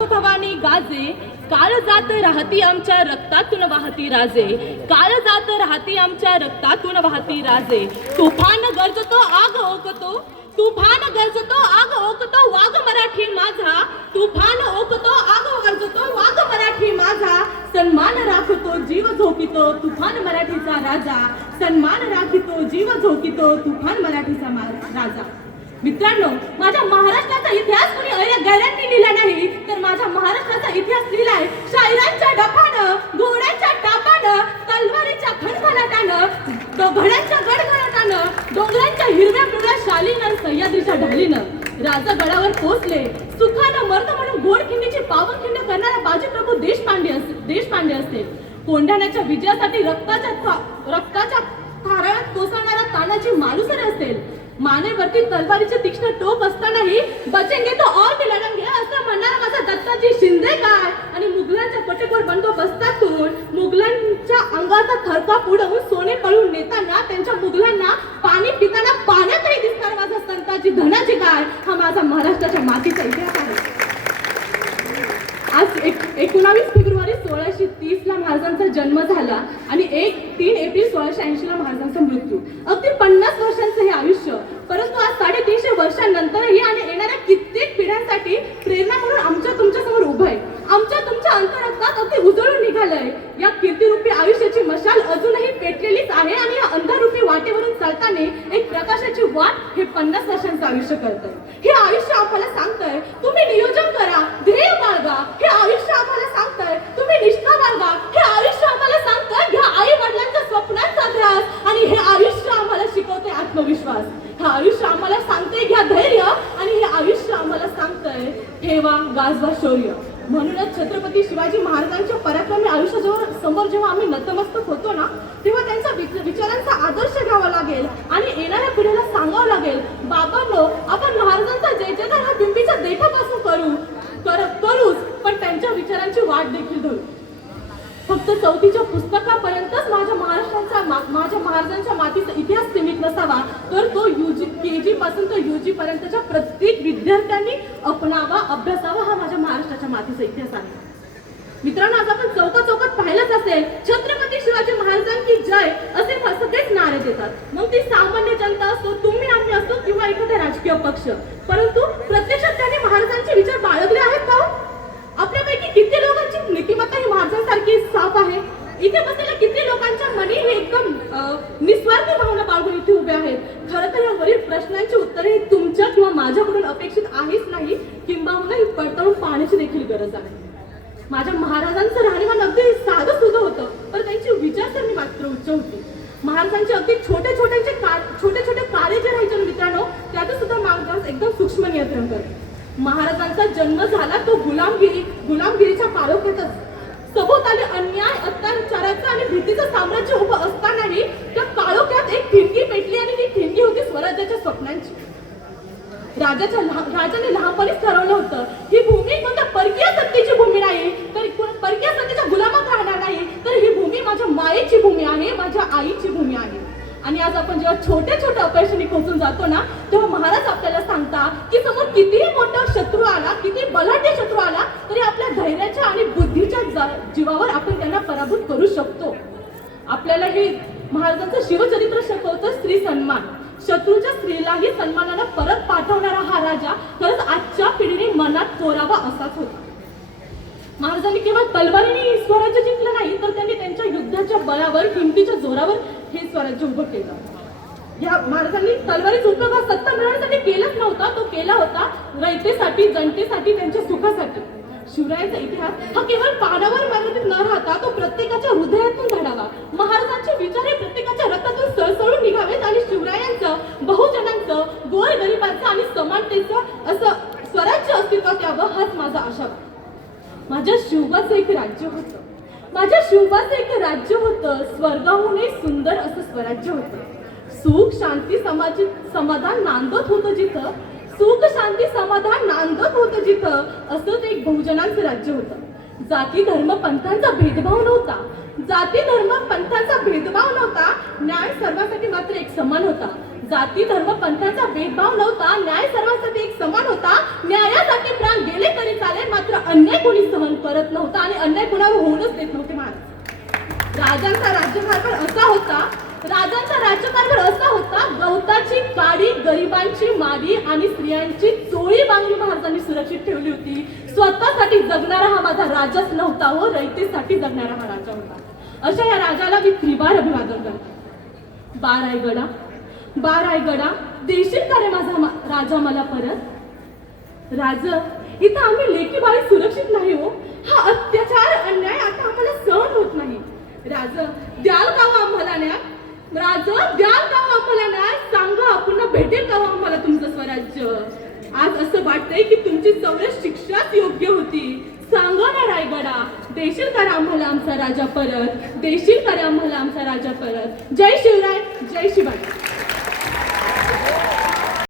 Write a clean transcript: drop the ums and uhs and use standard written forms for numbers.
भवानी गाजे, काळ जात राहती आमच्या रक्तातून वाहती राजे, काळ जात राहती आमच्या रक्तातून वाहती राजे. तुफान गरजतो आग ओकतो, तुफान गरजतो आग ओकतो वाघ मराठी माझा, तुफान ओकतो आग गरजतो वाघ मराठी माझा. सन्मान राखतो जीव झोकितो तुफान मराठीचा राजा, सन्मान राखतो जीव झोकितो तुफान मराठीचा राजा. मित्रांनो, माझ्या महाराष्ट्राचा इतिहास कोणी गैरांनी लिहिला नाही, तर माझ्या महाराष्ट्राचा इतिहास लिहिलाय शाहिरांच्या डफानं, घोड्यांच्या टापानं, तलवारीच्या खणखणाटानं, घड्यांच्या गडगडाटानं, डोंगरांच्या हिरव्या पिवळ्या शालीनं, सह्याद्रीच्या ढालीनं. राजा गडावर पोचले, सुखानं मर्द म्हणून गोडखिंडीची पावनखिंड करणारा बाजीप्रभू देशपांडे असते. कोंढाण्याच्या विजयासाठी रक्ताच्या थाराळात कोसळणारा तानाजी मालुसरे असेल. मानेवरती तलवारीचे तीक्ष्ण टोक असतानाही बचेंगे तो और भी लढेंगे असं म्हणणारा माझा दत्ताजी शिंदे काय, आणि मुघलांच्या कटेकोर बंदोबस्तातून मुघलांच्या अंगाचा थरकाप उडवून सोने पळून नेताना त्यांच्या मुघलांना पाणी पिताना पाण्यातही दिसणार माझा संताजी धनाजी काय. हा माझा महाराष्ट्राच्या मातीचा इतिहास आहे. आज 19 फेब्रुवारी 1630 ला महाराजांचा जन्म झाला आणि 3 एप्रिल 1680 ला महाराजांचा मृत्यू. अगदी 50 वर्षांचं हे आयुष्य, परंतु आज 350 वर्षांनंतरही आणि येणाऱ्या कित्येक पिढ्यांसाठी प्रेरणा म्हणून आमच्या तुमच्या समोर उभं आहे. आमच्या तुमच्या अंतरंगात अगदी उजळून निघालंय. या कीर्तिरूपी आयुष्याची मशाल अजूनही पेटलेलीच आहे आणि या अंधारूपी वाटेवरून चालताना एक प्रकाशाची वाट हे 50 वर्षांचं आयुष्य करतंय. हे आयुष्य आम्हाला सांगतंय तुम्ही नियोजन करा, ध्येय बाळगा. हे आयुष्य आम्हाला सांगतंय तुम्ही निष्ठा बाळगा. हे आयुष्य आम्हाला सांगतंय घ्या आई वडिलांच्या स्वप्नांचा ध्यास, आणि हे आयुष्य आम्हाला शिकवते आत्मविश्वास. हे आयुष्य आम्हाला सांगते घ्या धैर्य, आणि हे आयुष्य आम्हाला सांगतंय ठेवा गाजवा शौर्य. म्हणूनच छत्रपती शिवाजी महाराजांच्या पराक्रमी आयुष्याजवळ समोर जेव्हा आम्ही नतमस्तक होतो ना, तेव्हा त्यांचा विचारांचा आदर्श घ्यावा लागेल आणि येणाऱ्या पिढीला सांगावं लागेल, बाबांनो आपण महाराजांचा जय जयकार हा बिंबीच्या देठापासून करूच, पण त्यांच्या विचारांची वाट देखील धरू. फक्त 4थीच्या पुस्तकापर्यंतच माझ्या महाराजांच्या मातीचा इतिहास सीमित नसावा, तर तो KG पासून तर UG पर्यंतच्या प्रत्येक विद्यार्थ्यांनी अपनावा, अभ्यासावा. हा माझ्या महाराष्ट्राच्या मातीचा इतिहास आहे. मित्रांनो, आज आपण चौकात पाहिलंच असेल, छत्रपती शिवाजी महाराजांची जय असे सगळेच नारे देतात. मग ती सामान्य जनता असो, तुम्ही आम्ही असो, किंवा एखादा राजकीय पक्ष. परंतु प्रत्यक्षात त्यांनी महाराजांचे विचार बाळगले आहेत का? आपल्यापैकी किती लोकांची नीतिमत्ता ही महाराजांसारखी साफ आहे? इथे बसलेल्या किती लोकांच्या मनी हे एकदम निस्वार्थी भावना बाळगून इथे उभे आहेत? खरं तर यावरील प्रश्नांची उत्तरे ही तुमच्या किंवा माझ्याकडून अपेक्षित आहेच नाही, किंबहुना ही पडताळून पाहण्याची देखील गरज आहे. माझ्या महाराजांचं राहणीमान अगदी साधं सुद्धा होतं, पण त्यांची विचारसरणी मात्र उच्च होती. महाराजांचे अगदी छोटे छोटे कार्य जे राहायचे मित्रांनो, त्याचं सुद्धा मार्गदर्शन एकदम सूक्ष्म नियंत्रण करते. महाराजांचा जन्म झाला तो गुलामगिरीच्या काळोख्यातच. सभोवताली अन्याय, अत्याचाराचं आणि भीतीचं साम्राज्य उभं असतानाही त्या काळोख्यात एक ठिणगी पेटली, आणि ती ठिणगी होती स्वराज्याच्या स्वप्नांची. राजाने लहानपणीच ठरवलं होतं, ही भूमी कोणत्या परकीय सत्तेची भूमी नाही, तर परकीय सत्तेच्या गुलामात राहणार नाही, तर ही भूमी माझ्या मायेची भूमी आहे, माझ्या आईची भूमी आहे. आणि आज आपण जेव्हा छोट्या अपयशाने पोहोचून जातो ना, तेव्हा महाराज आपल्याला सांगता की समोर कितीही मोठा शत्रू आला, किती बलाढ्य शत्रू आला, तरी आपल्या धैर्याच्या आणि बुद्धीच्या जीवावर आपण त्यांना पराभूत करू शकतो. आपल्याला हे महाराजांचं शिवचरित्र शिकवतं स्त्री सन्मान. शत्रूच्या स्त्रीलाही सन्मानाला परत पाठवणारा हा राजा खरंच आजच्या पिढीने मनात कोरावा असाच होता. महाराजांनी केवळ तलवारीने स्वराज्य जिंकलं नाही, तर त्यांनी त्यांच्या युद्धाच्या बळावर, हिमतीच्या जोरावर हे स्वराज्य उभं केलं. या महाराजांनी तलवारीचा उपयोग हा सत्ता मिळवण्यासाठी केलाच नव्हता, तो केला होता रयतेसाठी, जनतेसाठी, त्यांच्या सुखासाठी. शिवरायांचा इतिहास हा केवळ पाडावर मर्यादित न राहता तो प्रत्येकाच्या हृदयातून घडावा. महाराजांचे विचार हे प्रत्येकाच्या रक्तातून सळसळून निघावेत आणि शिवरायांचं, बहुजनांचं, गोरगरिबांचं आणि समानतेचं असं स्वराज्य अस्तित्वात यावं, हाच माझा आशा. माझ्या शिवबाचं एक राज्य होतं, स्वर्गाहूनही सुंदर असं स्वराज्य होतं. सुख शांती समाधान नांदत होतं जिथं, सुख शांती समाधान नांदत होतं जिथं, असं ते एक बहुजनांचं राज्य होतं. जाती धर्म पंथांचा भेदभाव नव्हता, न्याय सर्वांसाठी मात्र एक समान होता. जाती धर्म पंथांचा भेदभाव नव्हता, न्याय सर्वांसाठी एक समान होता. न्यायासाठी प्राण गेले तरी चालेल, मात्र अन्याय कोणी सहन करत नव्हता आणि अन्याय कोणावर होऊनच देत नव्हते महाराज. राजांचा राज्यकारभार असा होता, गवताची काडी, गरिबांची माडी आणि स्त्रियांची चोळी बांगडी महाराजांनी सुरक्षित ठेवली होती. स्वतःसाठी जगणारा हा माझा राजाच नव्हता हो, रयतेसाठी जगणारा हा राजा होता. अशा या राजाला मी त्रिवार अभिवादन करते. बा रायगडा, देशील का रे माझा राजा मला परत? राज, इथं आम्ही लेकी बाळी सुरक्षित नाही हो. हा अत्याचार अन्याय आता आम्हाला सहन होत नाही. राज, द्याल का हो आम्हाला न्याय? राज, द्याल का हो आम्हाला न्याय? सांगा, पुन्हा भेटेल का हो आम्हाला तुमचं स्वराज्य? आज असं वाटतंय की तुमची चौरस शिक्षाच योग्य होती. सांगा ना रायगडा, देशील का रे आम्हाला आमचा राजा परत? देशील का रे आम्हाला आमचा राजा परत? जय शिवराय, जय शिवाजी.